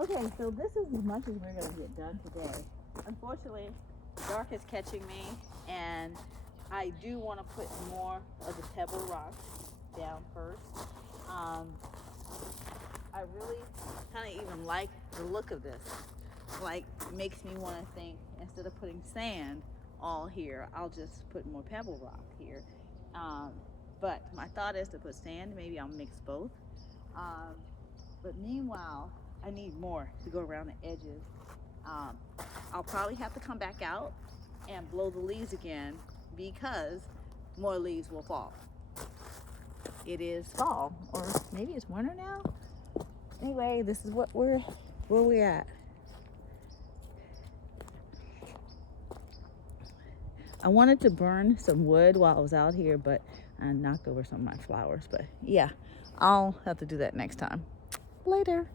Okay, so this is as much as we're going to get done today. Unfortunately, dark is catching me, and I do want to put more of the pebble rocks down first. I really kind of even like the look of this. Like, makes me want to think, instead of putting sand all here, I'll just put more pebble rock here. But my thought is to put sand. Maybe I'll mix both. But meanwhile, I need more to go around the edges. I'll probably have to come back out and blow the leaves again because more leaves will fall. It is fall, or maybe it's winter now. Anyway, this is where we're at. I wanted to burn some wood while I was out here, but I knocked over some of my flowers. But yeah, I'll have to do that next time. Later.